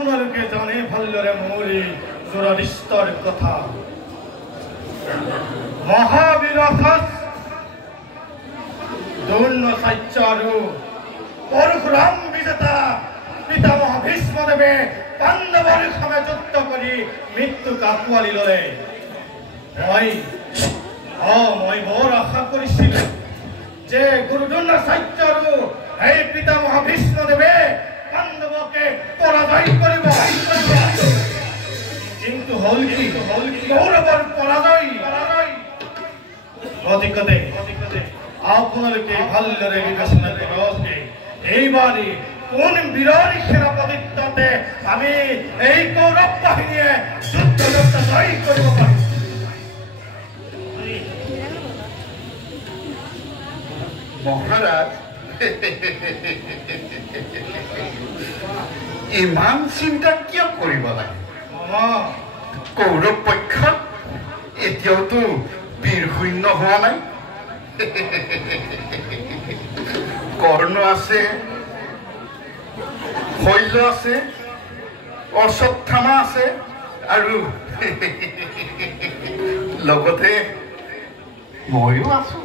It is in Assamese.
আপোনালোকে জানে ভালদৰে মোৰ এই জোৰাদিষ্টৰ কথা মহাবীৰ দ্ৰোণাচাৰ্য আৰু পৰশুৰাম বিজেতা পিতামহ ভীষ্মদেৱে পাণ্ডৱৰ সমে যুদ্ধ কৰি মৃত্যুক আঁকোৱালি ল'লে। মই বৰ আশা কৰিছিলোঁ যে গুৰু দ্ৰোণাচাৰ্য আৰু এই পিতামহ ভীষ্মদেৱে পাণ্ডৱকে পৰাজয় কৰিব, কিন্তু হল কি কৌৰৱৰ পৰাজয়। গতিকে আপোনালোকে ভালদৰে বিবেচনা কৰক এইবাৰে কোন বীৰৰ সেনাপতিত্বতে আমি এই কৌৰৱ বাহিনীয়ে যুদ্ধ জয় কৰিব পাৰিম। মহাৰাজ ইমান চিন্তা কিয় কৰিব লাগে? কৌৰৱ পক্ষত এতিয়াওতো বীৰ শূন্য হোৱা নাই। কৰ্ণ আছে, শৈল আছে, অশ্বত্থামা আছে আৰু লগতে ময়ো আছো।